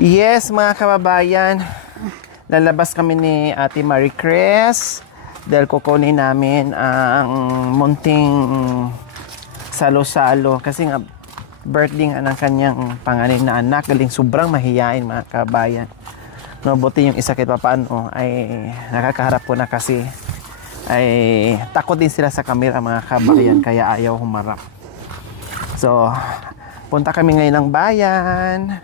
Yes, mga kababayan, lalabas kami ni Ate Marie Chris dahil kukunin namin ang munting salo-salo kasi nga birthday nga ng kanyang panganay na anak. Galing sobrang mahiyain, mga kababayan. No, buti yung isa kahit papaano ay nakakaharap ko na kasi ay takot din sila sa camera, mga kababayan, kaya ayaw humarap. So, punta kami ngayon ng bayan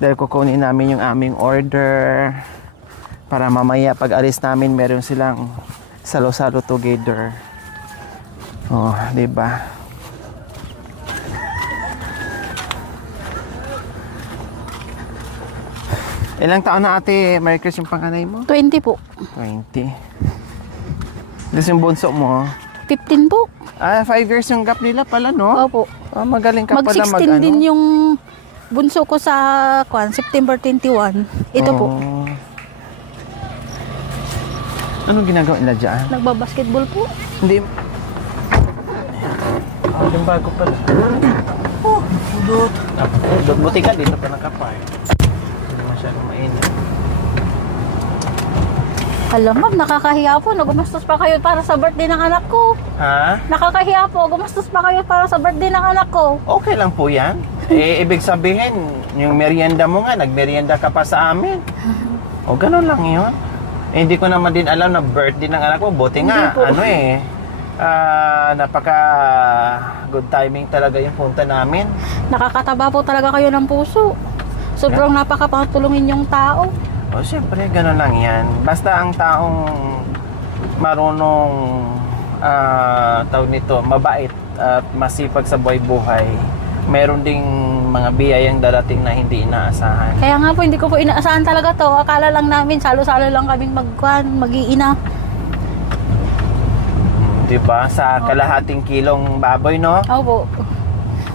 dahil kukunin namin yung aming order para mamaya pag alis namin meron silang salo-salo together. Oh, diba? Ilang taon na, Ate Marie Chris, yung panganay mo? 20 po. 20. Tapos yung bunso mo? 15 po. 5 years yung gap nila pala, no? Opo. Magaling ka pala Mag-16 din yung bunso ko sa September 21. Ito po. Anong ginagawa nila dyan? Nagbabasketball po. Hindi. Yung bago pala. Oh, udot. Buti ka dito pa nakapark. Hindi masyadong mainit. Alam, ma'am, nakakahiya po. Gumastos pa kayo para sa birthday ng anak ko. Ha? Nakakahiya po. Gumastos pa kayo para sa birthday ng anak ko. Okay lang po yan. Ibig sabihin, yung merienda mo nga, nagmerienda ka pa sa amin. O, ganun lang yun. Hindi ko naman din alam na birthday ng anak ko. Buti nga, napaka good timing talaga yung punta namin. Nakakataba po talaga kayo ng puso. Sobrang napakapatulungin yung tao. O, siyempre, gano'n lang yan. Basta ang taong marunong, tawag nito, mabait at masipag sa buhay-buhay, meron ding mga biyayang darating na hindi inaasahan. Kaya nga po, hindi ko po inaasahan talaga to. Akala lang namin, salo-salo lang kaming mag-iina. Diba? Sa kalahating kilong baboy, no? Opo.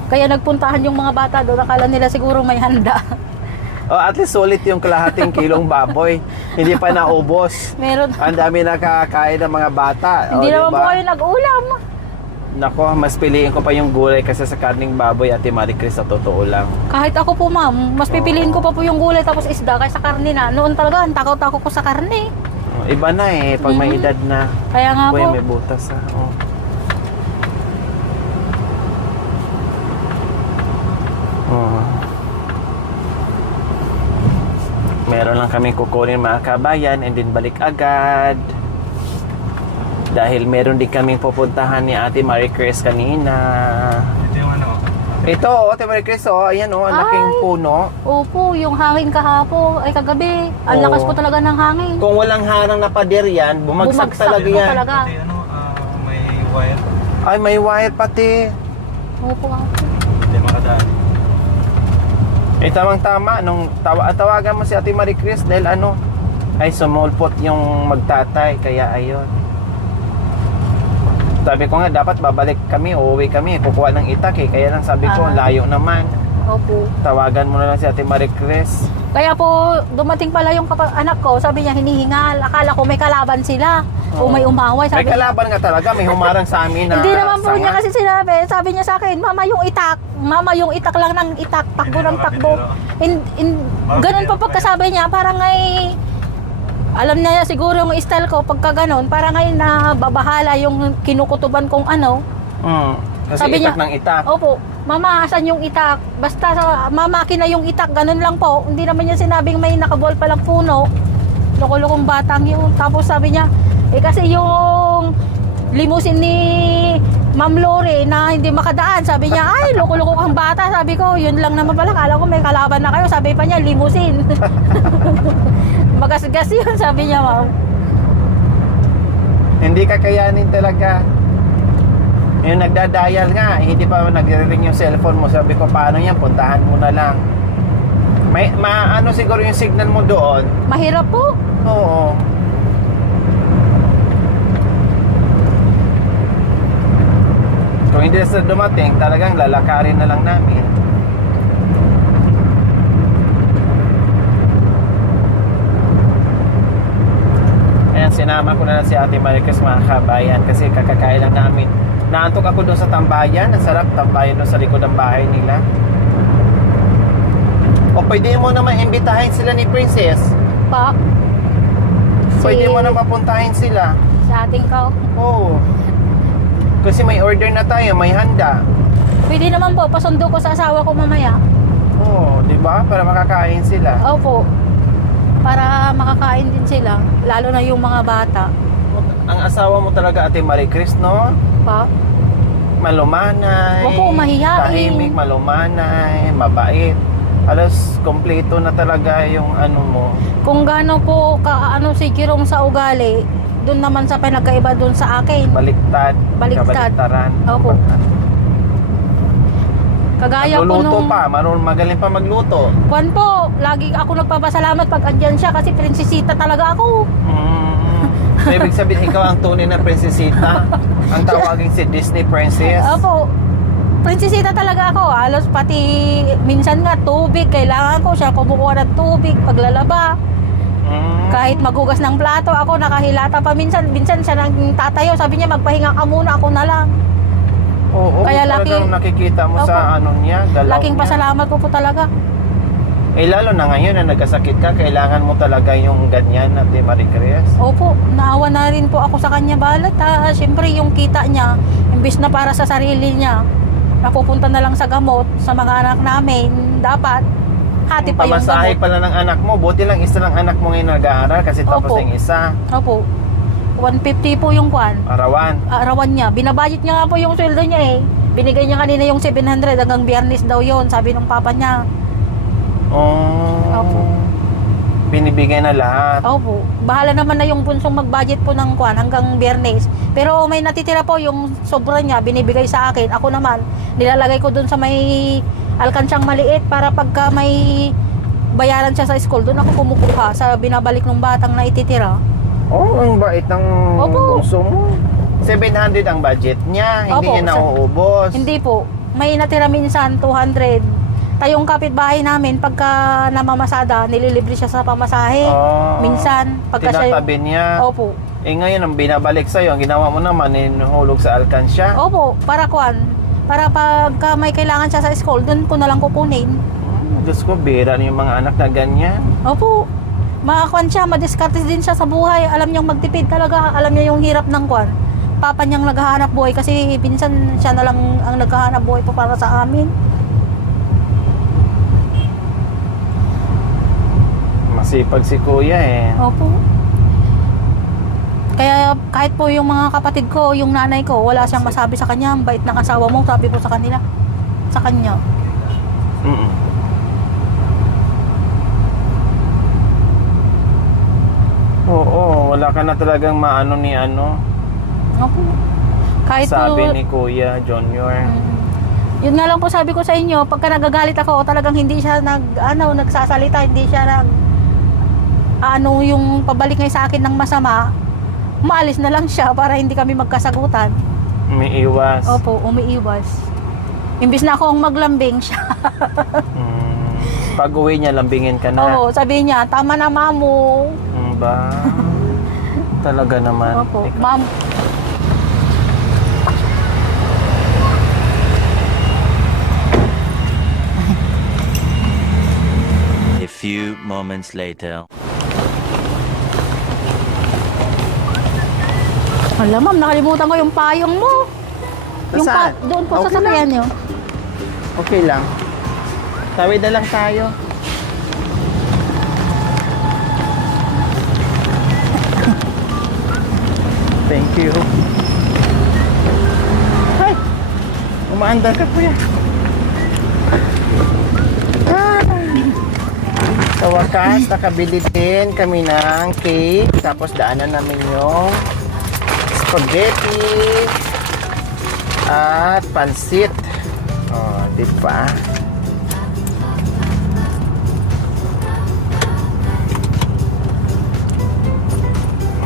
Kaya nagpuntahan yung mga bata doon. Akala nila siguro may handa. O, at least sulit yung kalahating kilong baboy. Hindi pa naubos. Meron. Ang dami nakakain ng mga bata. Hindi naman diba? po kayo nag-ulam. Nako, mas piliin ko pa yung gulay kasi sa karning baboy, Ate Marie Chris, sa totoo lang. Kahit ako po, ma'am, mas pipiliin ko pa po yung gulay tapos isda kaysa karne na. Noon talaga, ang takot-takot ko sa karne. Iba na pag may edad na. Kaya nga po. May butas ha. Meron lang kami kukunin, mga kabayan, and then balik agad. Dahil meron din kaming pupuntahan ni Ate Marie Chris kanina. Ito yung ano? Ito, Ate Marie Chris, ayan ang laking puno. Opo, yung hangin kahapon, ay kagabi. Ang lakas po talaga ng hangin. Kung walang harang na pader yan, bumagsak talaga po yan. talaga. Pati ano, may wire. Ay, may wire pati. Opo. Hindi makadaan. Tamang-tama, nung tawagan mo si Ate Marie Chris dahil ay sumulpot yung magtatay, kaya ayun. Sabi ko nga, dapat babalik kami, uuwi kami, kukuha ng itak kaya lang sabi ko, layo naman. Opo. Tawagan mo na lang si Ate Marie Chris. Kaya po, dumating pala yung anak ko, sabi niya hinihingal. Akala ko may kalaban sila. O may umaway. May Sabi kalaban nga talaga, may humarang sa amin na hindi naman po sanga. niya kasi sinabi. Sabi niya sa akin, Mama, yung itak. Mama, yung itak lang ng itak. Takbo ng takbo. Ganun pa pagkasabi niya, parang ay alam niya siguro yung style ko pagka ganun. Parang ay nababahala yung kinukutuban kong ano. Kasi Sabi itak niya, ng itak. Opo, Mama, asan yung itak? Basta mamaki na yung itak, ganun lang po. Hindi naman niya sinabing may nakabol palang puno. Loko-lokong batang yun. Tapos sabi niya, kasi yung limousine ni Ma'am Lori na hindi makadaan, sabi niya, ay, loko-loko kang bata. Sabi ko, yun lang naman pala. Kala ko may kalaban na kayo. Sabi pa niya, limousine. Magasgas yun, sabi niya, ma'am. Hindi kakayanin talaga. Yung nagda-dial nga, hindi pa nagre-ring yung cellphone mo. Sabi ko, paano yan? Puntahan mo na lang. May siguro yung signal mo doon. Mahirap po. Oo. Kung hindi sa dumating, talagang lalakarin na lang namin. Ayan, sinama ko na lang si Ate Marie Chris, mga kabayan, kasi kakakain lang namin. Naantok ako doon sa tambayan. Ang sarap tambayan doon sa likod ng bahay nila. O pwede mo naman imbitahin sila ni Princess. Pa. Pwede mo na mapuntahin sila. Sa ating ka. Oo. Kasi may order na tayo, may handa. Pwede naman po, pasundo ko sa asawa ko mamaya. Oo, di ba? Para makakain sila. Opo. Para makakain din sila. Lalo na yung mga bata. Ang asawa mo talaga, Ate Marie Chris, no? Pa. Malumanay. Opo, mahiyain. Tahimik, malumanay, mabait. Halos kompleto na talaga yung ano mo. Kung gaano po si Jerome sa ugali, doon naman sa pinagkaiba doon sa akin. Baliktad. Baliktad. Kabaliktaran. Opo. Kagaya po Nagluluto nung... pa, magaling pa magluto. Kwan po, lagi ako nagpapasalamat pag andyan siya kasi prinsesita talaga ako. So, ibig sabihin, ikaw ang tunay na prinsesita. Ang tawagin si Disney Princess. Opo. Prinsesita talaga ako. Halos pati minsan nga tubig. Kailangan ko siya kumukuha ng tubig paglalaba. Kahit maghugas ng plato, ako nakahilata pa minsan. Minsan siya nang tatayo. Sabi niya, magpahinga ka muna, ako na lang. Oo, Kaya talagang nakikita mo Opo. sa ano niya, galaw Laking niya. pasalamat ko po talaga. Eh lalo na ngayon na nagkasakit ka, kailangan mo talaga yung ganyan, Ate Marie Chris. Opo, naawa na rin po ako sa kanya balat. Siyempre yung kita niya, imbis na para sa sarili niya, napupunta na lang sa gamot sa mga anak namin. Dapat, hati pa yung Pamasahe gamot. pala ng anak mo, buti lang isa lang anak mo ngayon nag-aaral kasi tapos Opo. na yung isa. Opo, 150 po yung kwan. Arawan. Arawan niya. Binabudget niya nga po yung sweldo niya eh. Binigay niya kanina yung 700 hanggang Biyernes daw yon, sabi ng papa niya. Oh. Opo. Binibigay na lahat. Opo. Bahala naman na yung bunsong mag-budget po ng kwan hanggang Biyernes. Pero may natitira po yung sobra niya, binibigay sa akin. Ako naman, nilalagay ko dun sa may alkansyang maliit para pagka may bayaran siya sa school, dun ako kumukuha sa binabalik ng batang na ititira. Oh, ang bait ng Opo. bunso mo. 700 ang budget niya, hindi Opo, niya nauubos. Hindi po. May natira minsan 200. Tayong kapitbahay namin, pagka namamasada, nililibre siya sa pamasahe. Oh. Minsan, pagka siya... Tinatabi niya. Opo. Eh ngayon, ang binabalik sa'yo, ang ginawa mo naman, inuhulog sa alkansya. Opo, para kwan. Para pagka may kailangan siya sa school, dun ko na lang kukunin. Diyos ko, bira na yung mga anak na ganyan. Opo. Makakwan siya, madiskarte din siya sa buhay. Alam niyang magtipid talaga. Alam niya yung hirap ng kwan. Papa niyang naghahanap buhay kasi pinsan siya na lang ang naghahanap buhay po para sa amin. Masipag si kuya eh. Opo. Kaya kahit po yung mga kapatid ko, yung nanay ko, wala siyang masabi sa kanya. Ang bait ng asawa mo, sabi po sa kanila. Sa kanya. Mm-mm. Oo, wala ka na talagang maano ni ano. Opo. Kahit Sabi po, ni Kuya Junior. yun nga lang po sabi ko sa inyo, pagka nagagalit ako, talagang hindi siya nagsasalita, hindi siya yung pabalik ngayon sa akin ng masama, maalis na lang siya para hindi kami magkasagutan. Umiiwas. Opo, umiiwas. Imbis na ako ang maglambing siya. Pag uwi niya, lambingin ka na. Oo, sabi niya, tama na mamo. Ba? Talaga naman. Opo, Ikaw. ma'am. A few moments later. Alam, ma'am, nakalimutan ko yung payong mo. Yung Saan? doon po sa Okay sasakyan lang. niyo. Okay lang. Tawid na lang tayo. Thank you. Ay! Umaandar ka, kuya. Ah! Sa wakas, nakabili din kami ng cake. Tapos daanan namin yung spaghetti at pansit. Oh, di ba?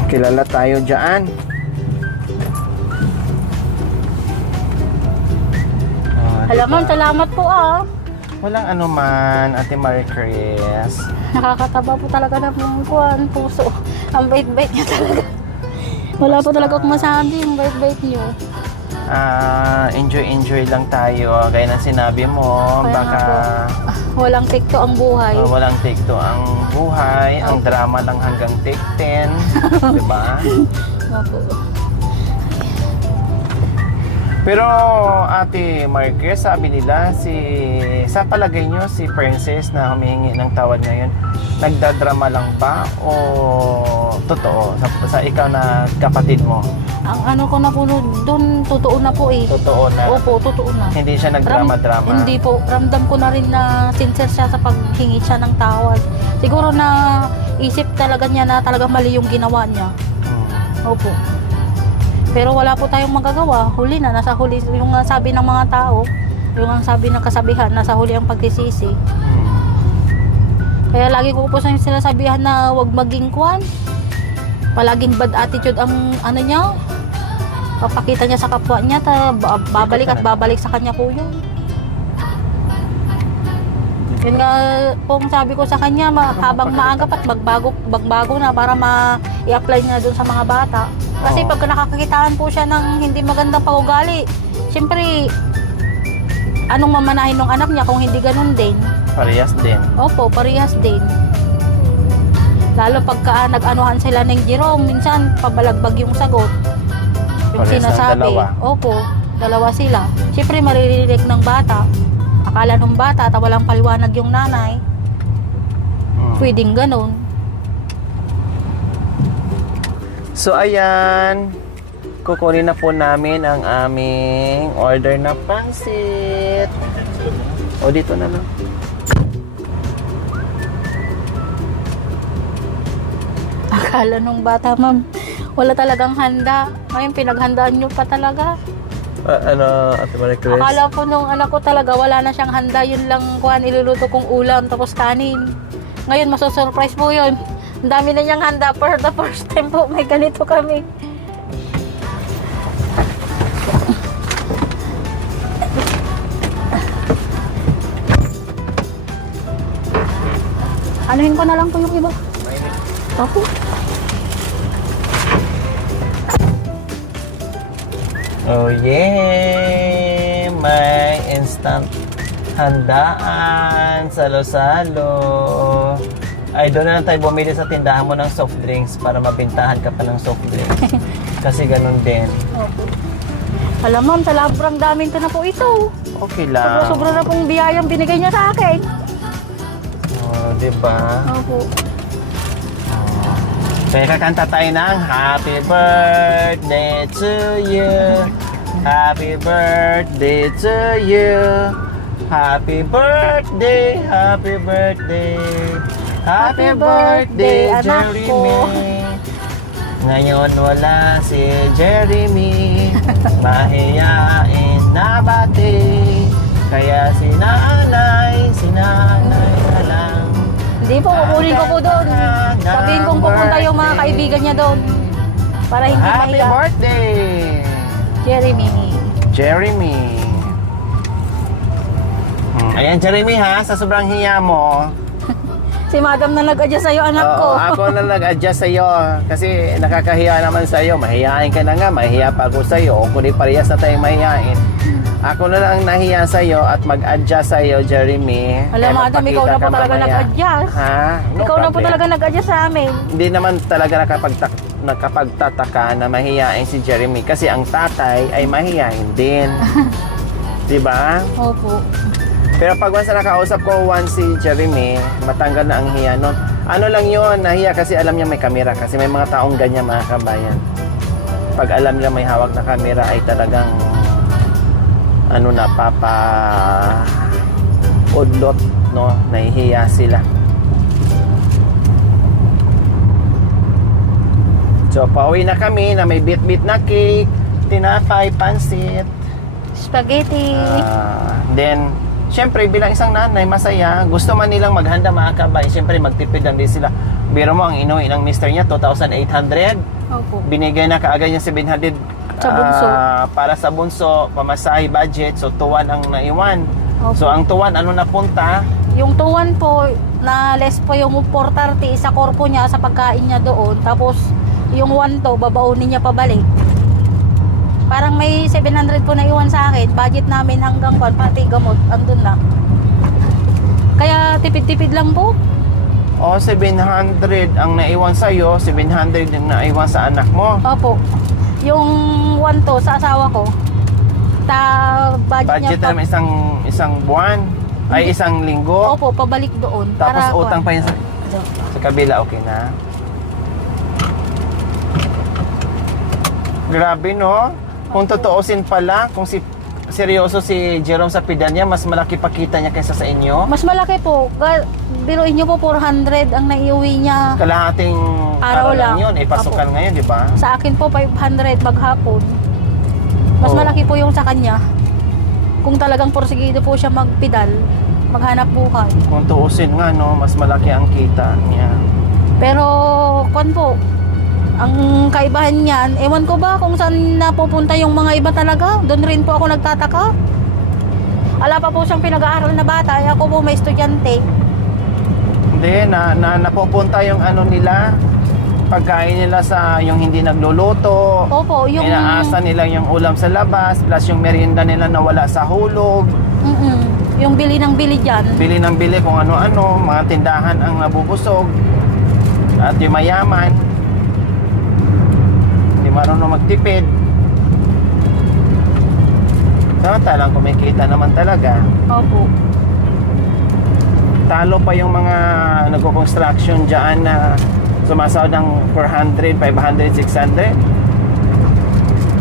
Kilala tayo dyan. Oh, Alam, ma'am, salamat po ah. walang anuman, Ate Marie Chris. Nakakataba po talaga ng puso. Ang bait-bait niya talaga. Wala po talaga akong masabi, ang bait-bait niyo. Enjoy lang tayo. Gaya ng sinabi mo, Kaya baka nga Walang tikto ang buhay. Walang take 2 ang buhay. Ang drama lang hanggang take 10. Diba? Opo. Pero Ate Marquez, sabi nila sa palagay nyo si Princess na humihingi ng tawad ngayon, nagdadrama lang ba o totoo sa ikaw na kapatid mo? Ang ano ko na po doon, totoo na po eh. Totoo na. Opo, totoo na. Hindi siya nagdrama-drama. Hindi po. Ramdam ko na rin na sincere siya sa paghingi siya ng tawad. Siguro na isip talaga niya na talaga mali yung ginawa niya. Opo. Pero wala po tayong magagawa. Huli na. Nasa huli. Yung sabi ng mga tao, yung ang sabi ng kasabihan, nasa huli ang pagtisisi. Kaya lagi ko po sa sinasabihan na wag maging kwan. Palaging bad attitude ang ano niya. Papakita niya sa kapwa niya, babalik at babalik sa kanya po yun. Yun nga pong sabi ko sa kanya, habang maaga pat magbago na para i-apply niya dun sa mga bata. Kasi pag nakakakitaan po siya ng hindi magandang pag-ugali, siyempre, anong mamanahin ng anak niya kung hindi ganun din? Parehas din. Opo, parehas din. Lalo pagka nag-anuhan sila ng Jerome, minsan pabalagbag yung sagot. Yung Parehas ng sinasabi. dalawa. Opo, dalawa sila. Siyempre maririnig ng bata. Akala ng bata, walang paliwanag yung nanay. Pwedeng ganun. So ayan, kukunin na po namin ang aming order na pansit. O dito na lang. Akala nung bata, ma'am, wala talagang handa. Ngayon, pinaghandaan nyo pa talaga. Ate Marie Chris? Akala po nung anak ko talaga, wala na siyang handa. Yun lang, iluluto kong ulam, tapos kanin. Ngayon, masosurprise po yun. Ang dami na niyang handa. For the first time po, may ganito kami. Anuhin ko na lang po yung iba. Ako. Oh yeah! May instant handaan, salo-salo. Ay, doon na lang tayo bumili sa tindahan mo ng soft drinks para mabintahan ka pa ng soft drinks. Kasi ganun din. Opo. Alam ma'am, sa labrang daming ka na po ito. Okay lang. Sobra na pong biyayang binigay niya sa akin. Oh, diba? Opo. Kaya kakanta tayo ng Happy Birthday to you. Happy birthday to you. Happy birthday, happy birthday. Happy birthday, anak ko. Jeremy. Ngayon wala si Jeremy. Mahiyain na bati. Kaya si nanay na lang. Hindi po, kukunin ko po doon. Sabihin kong pupunta yung mga kaibigan niya doon. Para hindi Happy mahiya. birthday, Jeremy. Jeremy. Ayan, Jeremy ha, sa sobrang hiya mo. Si madam na nag-adjust sa'yo, anak ko. Oo, ako na nag-adjust sa'yo. Kasi nakakahiya naman sa'yo. Mahihain ka na nga, mahihiya pa ako sa'yo. O kung di parehas na tayong mahihain. Ako na lang nahiya sa'yo at mag-adjust sa'yo, Jeremy. Alam, madam, ikaw na po talaga nag-adjust. Ha? No Ikaw na po problem. talaga nag-adjust sa amin. Hindi naman talaga nakapagtataka na mahihain si Jeremy. Kasi ang tatay ay mahihain din. Diba? Opo. Pero pag once na nakausap ko once si Jeremy, matanggal na ang hiya nun. Ano lang yun, nahiya kasi alam niya may kamera. Kasi may mga taong ganyan, mga kabayan. Pag alam niya may hawak na kamera ay talagang udlot, no? Nahihiya sila. So, pauwi na kami na may bit-bit na cake, tinapay, pansit. Spaghetti. Then, syempre, bilang isang nanay, masaya. Gusto man nilang maghanda, mga kabay. Syempre, magtipid lang din sila. Biro mo, ang inuwi ng mister niya, 2,800. Opo. Binigay na kaagad niya 700 Sa bunso. para sa bunso, pamasahe budget. So, tuwan ang naiwan. Opo. So, ang tuwan, ano napunta? Yung tuwan po, na less po yung 430 sa korpo niya, sa pagkain niya doon. Tapos, yung 1 to, babaunin niya pabalik. Parang may 700 po na iwan sa akin. Budget namin hanggang pati gamot, andun na. Kaya tipid-tipid lang po. O, 700 ang naiwan sa'yo, 700 ang naiwan sa anak mo. Opo. Yung 1 to sa asawa ko. Budget Budget niya naman isang buwan, ay isang linggo. Opo, pabalik doon. Tapos para utang pa yun sa kabila, okay na. Grabe, no? Kung totoosin pala, kung seryoso si Jerome sa pidan niya, mas malaki pa kita niya kaysa sa inyo. Mas malaki po. Biruin niyo po 400 ang naiuwi niya. Kalahating Araw lang. yun. Pasukan Apo. ngayon, di ba? Sa akin po 500 maghapon. Mas Oo. malaki po yung sa kanya. Kung talagang porsigido po siya magpidal, maghanap buhay. Kung tuusin nga, no, mas malaki ang kita niya. Pero kon po, ang kaibahan niyan, ewan ko ba kung saan napupunta yung mga iba talaga. Doon rin po ako nagtataka. Ala pa po siyang pinag-aaral na bata, ako po may estudyante. Hindi, napupunta yung ano nila, pagkain nila sa yung hindi nagluluto. Opo, yung Inaasa nila yung ulam sa labas, plus yung merienda nila na wala sa hulog. yung bili ng bili diyan. Bili ng bili kung ano-ano, mga tindahan ang nabubusog. At yung mayaman, hindi marunong magtipid. Samantalang kumikita naman talaga. Opo. Talo pa yung mga nagko-construction dyan na sumasahod ng 400, 500, 600.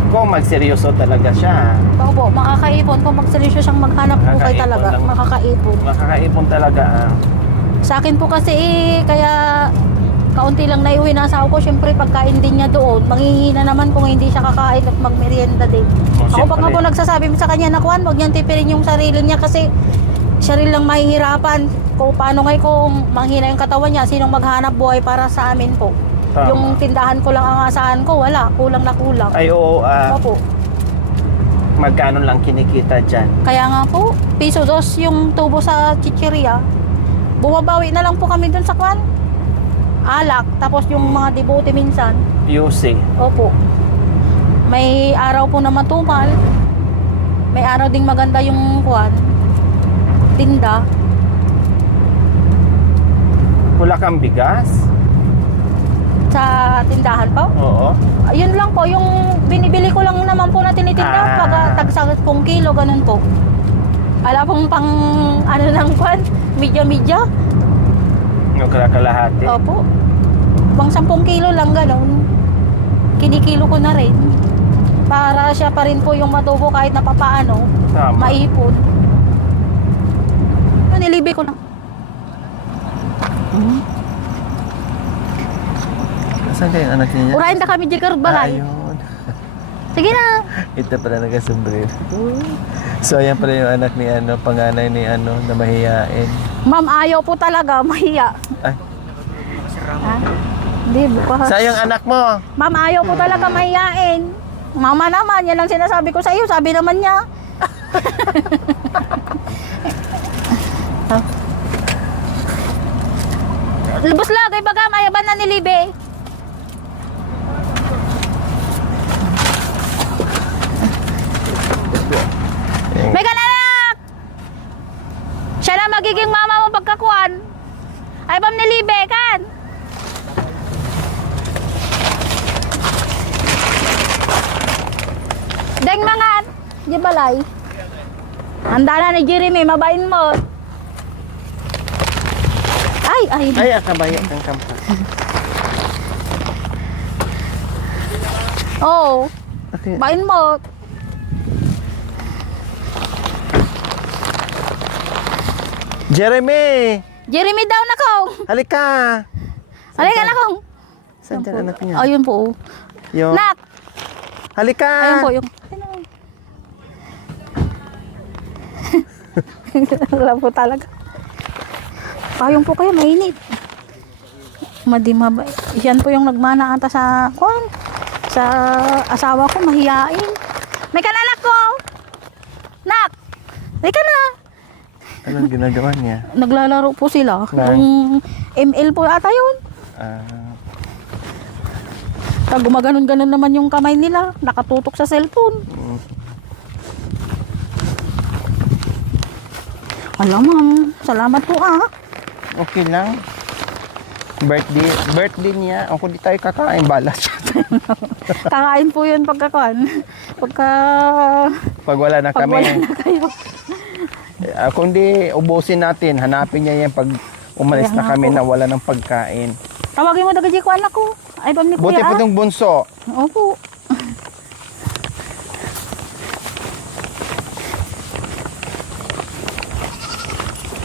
Kung magseryoso talaga siya, Opo, makakaipon. Kung magseryoso siyang maghanap buhay Makakaipon talaga, lang. makakaipon. makakaipon talaga. Sa akin po kasi kaya kaunti lang naiuwi na asawa ko, syempre pagkain din niya doon. Manghihina naman kung hindi siya kakain at magmerienda din. Ako pa nga po nagsasabi sa kanya na kuwan, huwag niyang tipirin yung sarili niya kasi siya rin lang mahihirapan. Kung paano ngayon kung manghina yung katawan niya, sinong maghanap buhay para sa amin po. Tama. Yung tindahan ko lang ang asahan ko, wala. Kulang na kulang. Ay oo, Opo. magkano lang kinikita dyan? Kaya nga po, piso dos yung tubo sa chicheria. Bumabawi na lang po kami dun sa kwan. Alak, tapos yung mga debote minsan. UC. Opo. May araw po na matumal. May araw ding maganda yung kwan. Tinda. Wala kang bigas? Sa tindahan po. Oo. Yun lang po, yung binibili ko lang naman po na tinitinda. Pag tag 10 kilo, ganun po. Ala pong pang ano lang kwan, medya-medya. Yung kalahati. Opo. Pang 10 kilo lang ganun. Kinikilo ko na rin. Para siya pa rin po yung matubo kahit na papaano. Tama. Maipon. Nilibi ko na. Saan kayo anak niya? Urahin na kami di karbalay. Ayun. Sige na. Ito pala nagkasombrero. So ayan pala yung anak ni panganay ni na mahiyain. Ma'am, ayaw po talaga. Mahiya. Ay. Ha? Hindi, bukas. Sayang anak mo. Ma'am, ayaw po talaga mahiyain. Mama naman, yan ang sinasabi ko sa iyo. Sabi naman niya. Lubos lagay baga, mayaban na nilibe. May kananak! Siya na magiging mama mo pagkakuan. Ay, bam nilibe kan? Deng mangan, di balay. Handa na ni Jeremy, mabain mo. Ay. Ay, akabaya kang kampa. Oh, Okay. bain mo. Jeremy! Jeremy daw na kong. Halika! Halika na kong. Saan dyan anak niya? Ayun po. Yung... Nak! Halika! Ayun po yung... Alam po talaga. Payong po kayo, mainit. Madimaba. Yan po yung nagmana ata sa kwan. Sa asawa ko, mahiyain. May kananak ko! Nak! May ka na! Anong ginagawa niya? Naglalaro po sila. Na? Yung ML po ata yun. Pag gumaganon-ganon naman yung kamay nila, nakatutok sa cellphone. Alam, ma'am. Salamat po, Okay lang. Birthday niya. Ako di tayo kakain balat. Kakain po yun pagkakuan. Pagka... Pag wala na Pag kami. wala na kayo. Kung di ubusin natin, hanapin niya yan pag umalis Kaya na nga kami po. na wala ng pagkain. Tawagin mo dagad ko anak ko. Ay, bang ni Buti kuya, po itong bunso. Opo.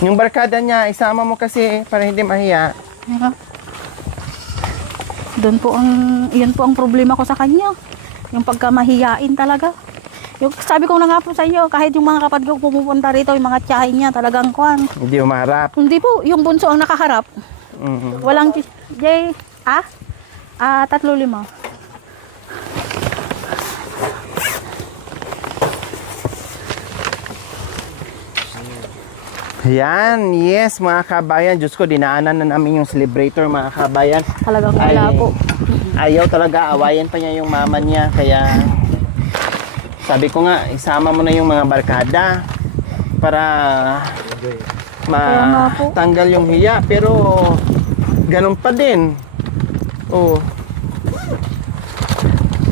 Yung barkada niya, isama mo kasi para hindi mahiya. Doon po yun po ang problema ko sa kanya. Yung pagkamahiyain talaga. Yung, sabi ko na nga po sa inyo, kahit yung mga kapatid ko pumupunta rito, yung mga tiyahin niya talagang kwan. Hindi umarap. Hindi po, yung bunso ang nakaharap. Mhm. Walang, 3-5. Yan, yes mga kabayan. Diyos ko, dinaanan na namin yung celebrator mga kabayan. Talagang wala po. Ayaw talaga, awayan pa niya yung mama niya. Kaya sabi ko nga, isama mo na yung mga barkada para Kaya nga po. matanggal yung hiya. Pero ganun pa din. Oh.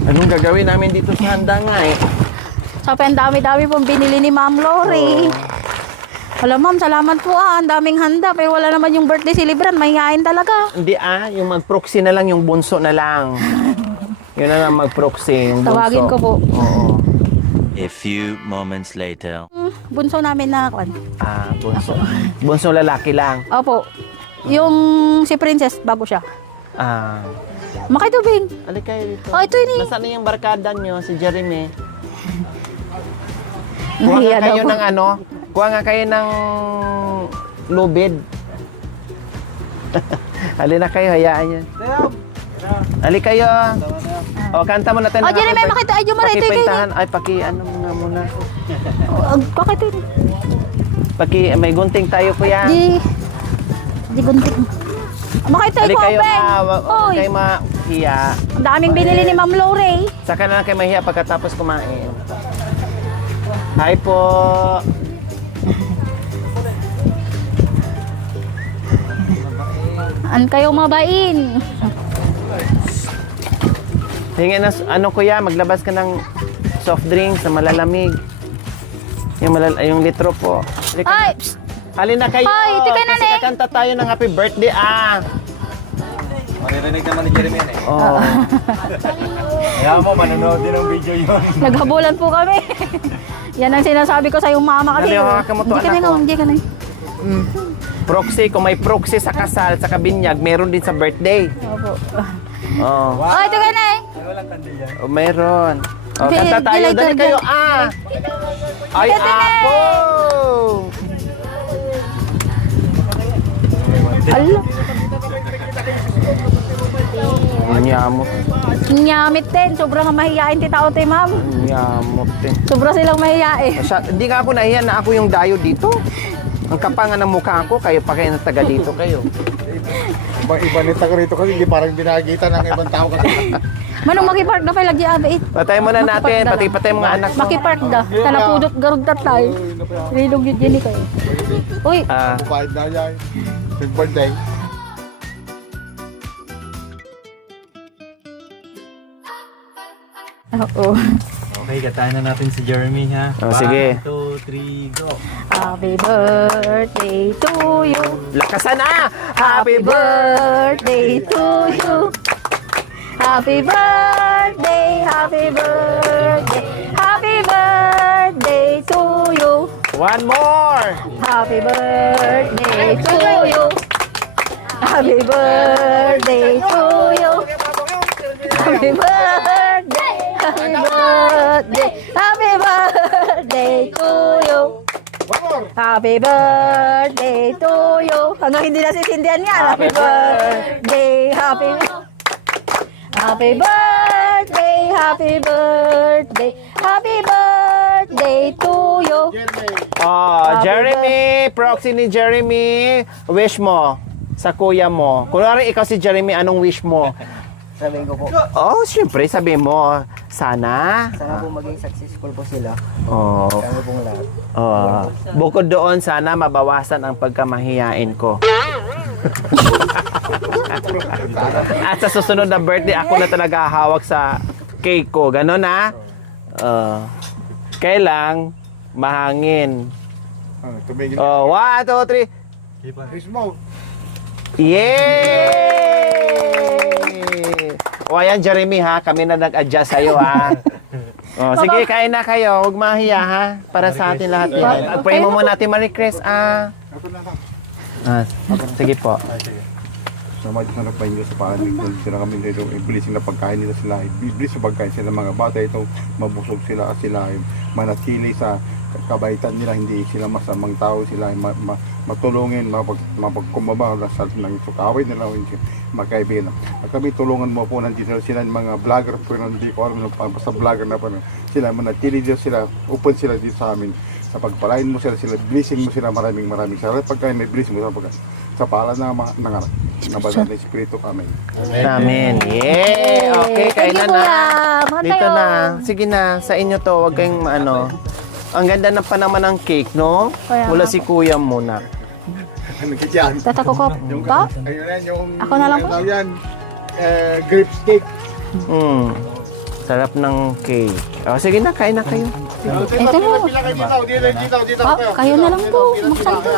Anong gagawin namin dito sa handa nga eh? Sabi, ang dami-dami pong binili ni Ma'am Lori. Wala ma'am, salamat po ang daming handa. Pero wala naman yung birthday celebrant, mahihain talaga. Hindi yung mag-proxy na lang, yung bunso na lang. Yun na lang mag-proxy, yung bunso. Tawagin ko po. Oo. A few moments later. Bunso namin na kwan. Bunso. Bunso lalaki lang. Opo. Yung si Princess, bago siya. Makitubing. Alin kayo dito. Oh, ito yun eh. Nasaan na yung barkada nyo, si Jeremy? Kuha Nahiya nga kayo daw po. ng kuha nga kayo ng lubid. Alin na kayo, hayaan nyo. Ali kayo. O, kanta mo natin. Oh, Jeremy, makita. Ay, Jumara, ito yung Pakipintahan. Ay, muna. Bakit yun? May gunting tayo, kuya. Di gunting. Makita Ali ko, kayo, Ben. huwag Oy, kayo mahiya. ang daming binili ni Ma'am Lori. Saka na lang kayo mahiya pagkatapos kumain. Hi po. An kayo mabain. Hingi na, kuya, maglabas ka ng soft drinks na malalamig. Yung litro po. Halika. Ay, psst. Halina kayo. Ay, tika na, Kasi Nek. kakanta tayo ng happy birthday. Maririnig naman ni Jeremy yan eh. Oh. Kaya mo, manonood din ang video yun. Naghabulan po kami. Yan ang sinasabi ko sa yung mama kasi. Dali, hawakan mo to, Hindi ka anak na, ko. hindi ka na. Proxy, kung may proxy sa kasal, sa kabinyag, meron din sa birthday. Opo. Oh. Oh, ito ka na eh. Walang kandil yan. Oh, meron. Oh, Be- kanta tayo. delay Dali to, kayo. Ay, Ito na. apo! Ala. Nyamot. Nyamit din. Sobrang mahihain ti tao ti ma'am. Nyamot din. Sobrang silang mahihain. Hindi nga ako nahiya na ako yung dayo dito. Ang kapangan ng mukha ko, kayo pa kayo na taga dito kayo. Iba nito ko rito kasi hindi parang binagitan ng ibang tao kasi. Manong makipark na pala abait. Patay muna natin, pati-patay mga anak mo. Makipark da. Tanapudot garud ta tayo. Rilog yun yun kayo. Uy, Bayad na yan. Big birthday. oo. Okay, katayin na natin si Jeremy ha. Oh, sige. 1, 2, 3, go. Happy birthday to you. Lakasan na! Happy birthday to you. Happy birthday, happy birthday, happy birthday to you. One more! Happy birthday to you. Happy birthday to you. Happy birthday, happy birthday, happy birthday to you. Happy birthday to you. Hanggang hindi nasisindihan nga. Happy birthday, happy birthday, happy birthday, happy birthday to you. Oh, Happy Jeremy, proxy ni Jeremy, wish mo sa kuya mo. Kunwari ikaw si Jeremy, anong wish mo? Sabihin ko po, Oh, syempre, sabi mo, sana. sana po maging successful po sila. Oh, Kami pong lahat. oh. Bukod doon, sana mabawasan ang pagkamahiyain ko. At sa susunod na birthday, ako na talaga hawak sa cake ko. Ganon na? Kailang mahangin. Tumigil. Oh, 1, 2, 3. Smoke. Yay! O ayan, Jeremy ha, kami na nag-adjust sa'yo ha. Oh, sige, kain na kayo. Huwag mahiya ha. Para sa atin lahat yan. Pray mo muna natin, Marie Chris. Sige po. Sama Diyos na nagpahinga sa panig doon sila kami dito. Ibilising na pagkain nila sila. Ibilis sa pagkain sila mga bata ito. Mabusog sila at sila ay manatili sa kabaitan nila. Hindi sila masamang tao. Sila ay matulungin, mapagkumbaba sa ng sukawin nila. Magkaibigan. At kami tulungan mo po nandito sila mga vlogger pero hindi ko alam sa vlogger na po. Sila manatili dito sila. Open sila dito sa amin. Sa pagpalain mo sila, blessing mo sila maraming salamat. Pagkain may blessing mo sa pagkain. Sa pala na mga banal na Espiritu. Amen. Amen. Yeah! Okay, kain Thank na you, na. Kuya. Dito na. Sige na, sa inyo to. Huwag kayong ano. Ang ganda na pa naman ng cake, no? Kaya Mula nga si kuya muna. Ano yan? Tatako ko ba? Ayun yan, yung... Ako na lang po. Yung yan, grapes cake. Sarap ng cake. Oh, sige na, kain na kayo. Ito mo. Pila kayo dito. Kayo na lang po. Magsalita.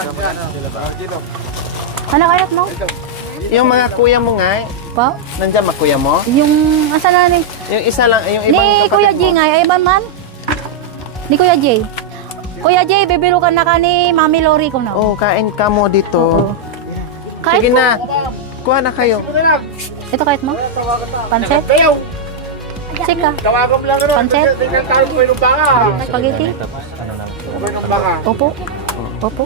Ano kayat mo? Yung mga kuya mo nga, Pa? nandiyan ba kuya mo? Yung, asa na ni? Yung isa lang, yung ibang Ni Kuya J nga, ay ba man? Ni Kuya J. Kuya J, bibiro ka na ka ni Mami Lori ko na. Oh, kain ka mo dito. Kain Sige po. na. Kuha na kayo. Ito kahit mo? Pansit? Sika. Tawagan mo lang ano. Pancet? Tingnan tayo kung mayroong baka. Spaghetti? Kung mayroong baka. Opo. Opo.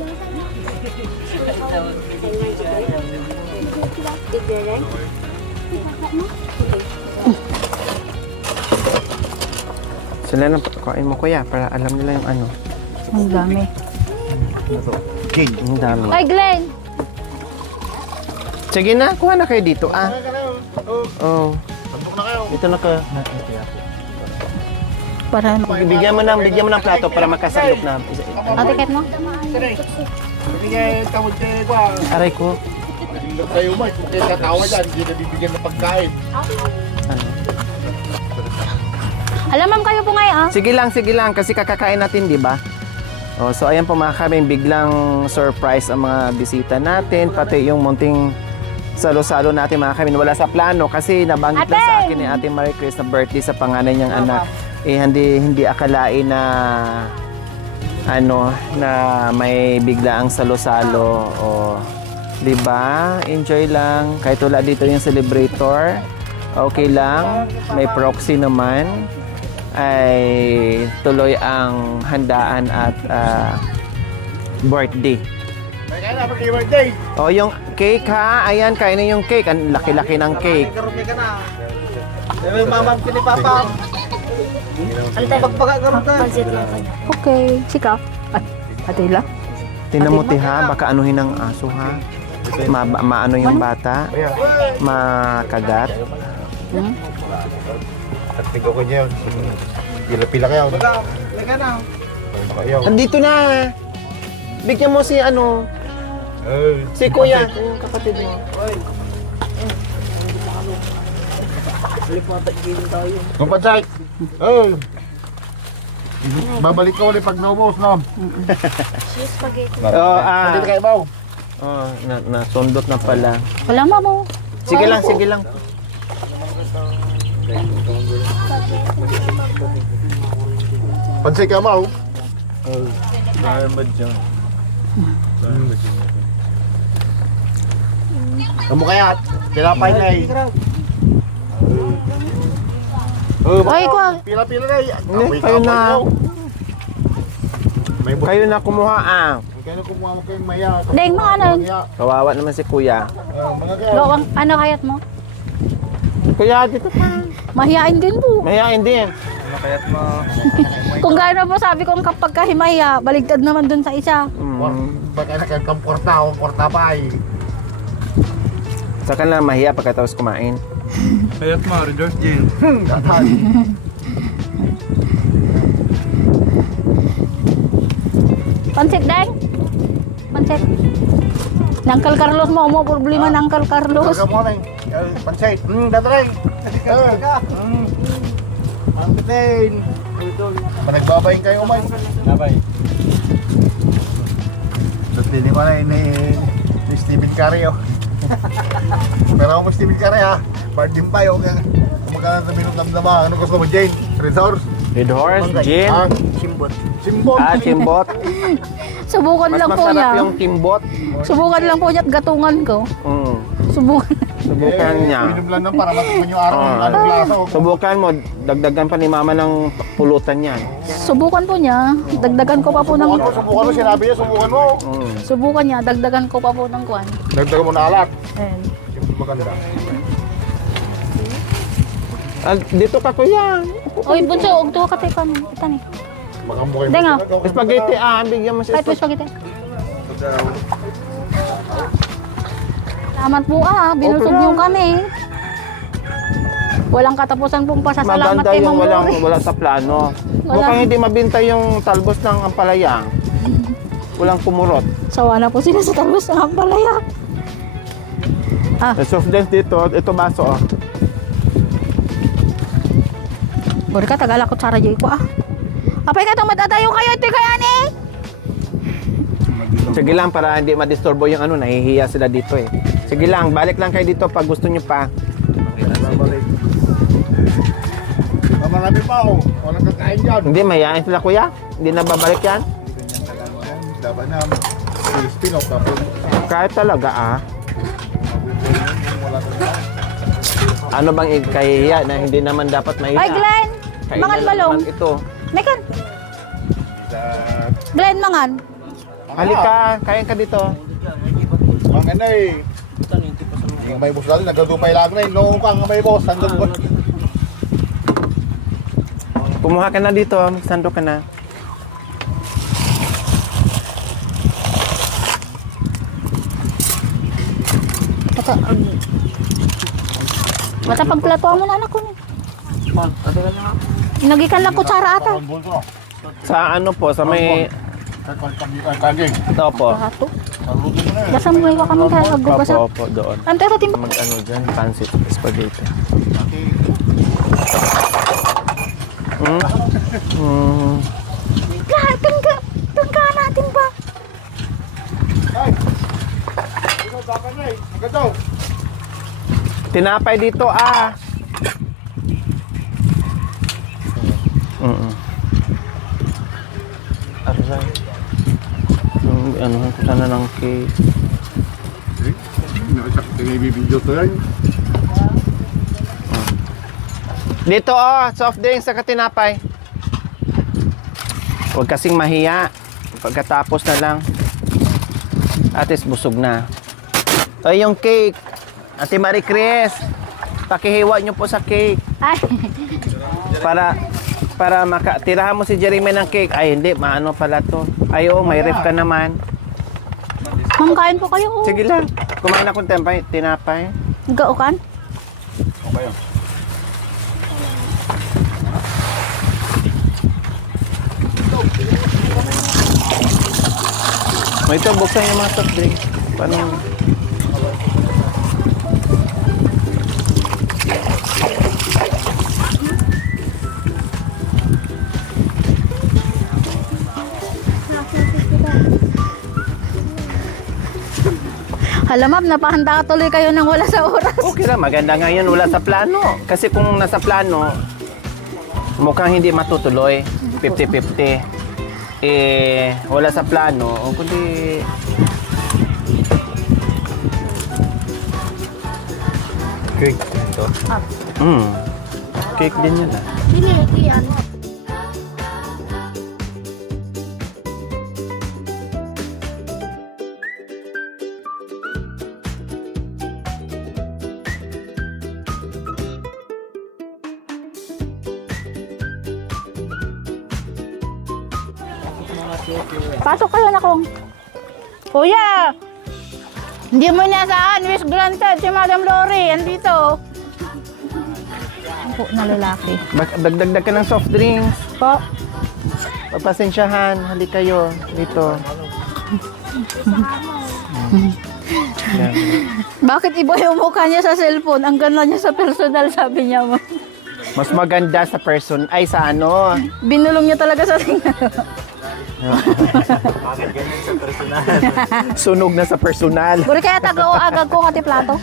Sila na kain mo kuya para alam nila yung ano. Ang dami. Ang dami. Ay, Glenn! Sige na, kuha na kayo dito ah. Oh. Dito na ka. Para Bigyan mo ng plato para makasaklop na. ate kahit mo? Hindi nga tawag kayo ba? Aray ko. Hindi kayo man. Kung kayo tatawa dyan, hindi na bibigyan ng pagkain. Alam kayo po ngayon ah. Sige lang kasi kakakain natin, di ba? Oh, so ayan po mga kabing, biglang surprise ang mga bisita natin, pati yung munting salo-salo natin mga kabing. Wala sa plano kasi nabanggit na sa akin ni Ate Marie Chris na birthday sa panganay niyang anak. Eh hindi akalain na na may biglaang salo-salo o di ba? Enjoy lang. Kahit wala dito yung celebrator, okay lang. May proxy naman. Ay tuloy ang handaan at birthday. May kaya na mag-birthday. O yung cake ha, ayan, kainin yung cake. Ang laki-laki ng cake. Karumi ka na. Pero mamam ni Papa. Ano tayo magpagkaroon ka? Okay. Sika. Ate lang. Tingnan mo ti ha, baka anuhin ng aso ha. Maano yung bata. Makagat. Tingko ko niya yun. Pila-pila kayo. Lega na. Andito na. Bigyan mo si si kuya. Yung kapatid mo. Kumpatsay. Oh. Babalik ko ulit pag naubos, no? Dito kayo, Bao. Nasundot na pala. Wala mo. Sige lang. Pansay ka, Bao. Kamu kaya, pilapay na eh. Ay, ko. Pila-pila na eh. Hindi, kayo na. Kayo na kumuha ah. Kaya kumuha mo kayong maya. Deng, mga ano? Kawawa naman si kuya. Mga kaya. Gawang, ano kayat mo? Kuya, dito pa. Mahihain din po. Mayayain din. Kung gaano po sabi ko kapag kahimahiya, baligtad naman dun sa isa. Ba't ay nakakang porta pa eh. Saka na mahiya pagkatapos kumain. Kayat mo, reverse gin. Pansit, Deng? Pansit. Nangkal Carlos mo problema ng Uncle Carlos. Karga mo na pansay. Datray. Pansitin. Panagbabayin kayo umay. Nabay. Dutili ko na ni Steven Curry oh. Pero ako mo Steven Curry ha. Bardim pa yun. Kumakalan sa minutang na ba? Ano gusto mo Jane? Resource? Red horse, gin. Ah, Simbot. Simbot. Timbot. Subukan Mas lang po niya. masarap yung timbot. Subukan lang po niya at gatungan ko. Subukan. Subukan niya. Inom lang para matikman yung araw. Ah. Anong lasa oh. Subukan mo, dagdagan pa ni mama ng pulutan yan. Subukan po niya. Dagdagan ko pa po ng... Subukan mo, sinabi niya, subukan mo. Subukan niya. Dagdagan ko pa po ng kwan. Dagdagan mo na alat. Ayan. Maganda. Dito ka kuya. Oy, bunso, og tuwa ka tayo pa. Ito ni. Makamukay Denga. Spaghetti, bigyan mo si Kahit po spaghetti. Salamat po binusog niyo kami. Walang katapusan pong pasasalamat Maganda kay yung Ma'am Lori. wala sa plano. Wala. Mukhang hindi mabinta yung talbos ng ampalaya. Walang kumurot. Sawa na po sila sa talbos ng ampalaya. The soft drinks dito, ito baso oh. Buri ka, tagala ko tsara jay ko Apay ka itong matatayo kayo, ito kaya ni? Sige lang para hindi madisturbo yung nahihiya sila dito eh. Sige lang, balik lang kayo dito pag gusto nyo pa. Balik. Marami pa oh. Walang kakain dyan. Hindi, mahihain sila kuya. Hindi na babalik yan. Dapat na. Filipino tapos. Kahit talaga Ano bang ikahihiya na hindi naman dapat mahiya? Ay, Glenn! Kain Mangan na lang balong. naman ito. Mekan! Glenn, mangan. Halika, kain ka dito. Mga na eh. Yung may boss natin, nagdudupay lang na eh. Noong kang may boss, nandun ko. Kumuha ka na dito, magsando ka na. Mata pagplatuan mo na anak ko ni. Nagikan lang kutsara ata. Sa po, sa may... Kaging. Ito po. Rato. Basta mo iwa kami kaya magbubasa. Opo, doon. Ante sa timba. Mag dyan, pancit, spaghetti. Lahat, tangka natin ba? Ay! Ikaw, baka na eh. Ang ganda oh. Tinapay dito Aray. Ano ko sana ng cake. Tinibibidyo to yan. Dito soft drinks sa tinapay. Huwag kasing mahiya. Pagkatapos na lang. At least busog na. O yung cake. Ate Marie Chris, pakihiwa nyo po sa cake. Ay, Para tirahan mo si Jeremy ng cake. Ay, hindi. Maano pala to. Ay, may ref ka naman. ma'am, kain po kayo. Sige lang. Kumain akong tinapay. Gaukan? Okay oh. Ito, buksan yung mga soft drinks. Paano? Hala ma'am, napahanda ka tuloy kayo nang wala sa oras. Okay lang, maganda nga yun, wala sa plano. Kasi kung nasa plano, mukhang hindi matutuloy, 50-50. Wala sa plano, kundi... Cake. Ito. Cake din yun Dili, iyan. Pasok kayo na kong. Kuya! Hindi mo inasaan, wish granted si Madam Lori. Andito. po na lalaki. Dagdag ka ng soft drinks. Po. Pagpasensyahan, hali kayo dito. Yan. Bakit iba yung mukha niya sa cellphone? Ang ganda niya sa personal, sabi niya mo. Mas maganda sa person, ay sa ano. Binulong niya talaga sa tingnan. Bakit ganyan sa personal? Sunog na sa personal. Buri kaya tagaw agad ko kati plato.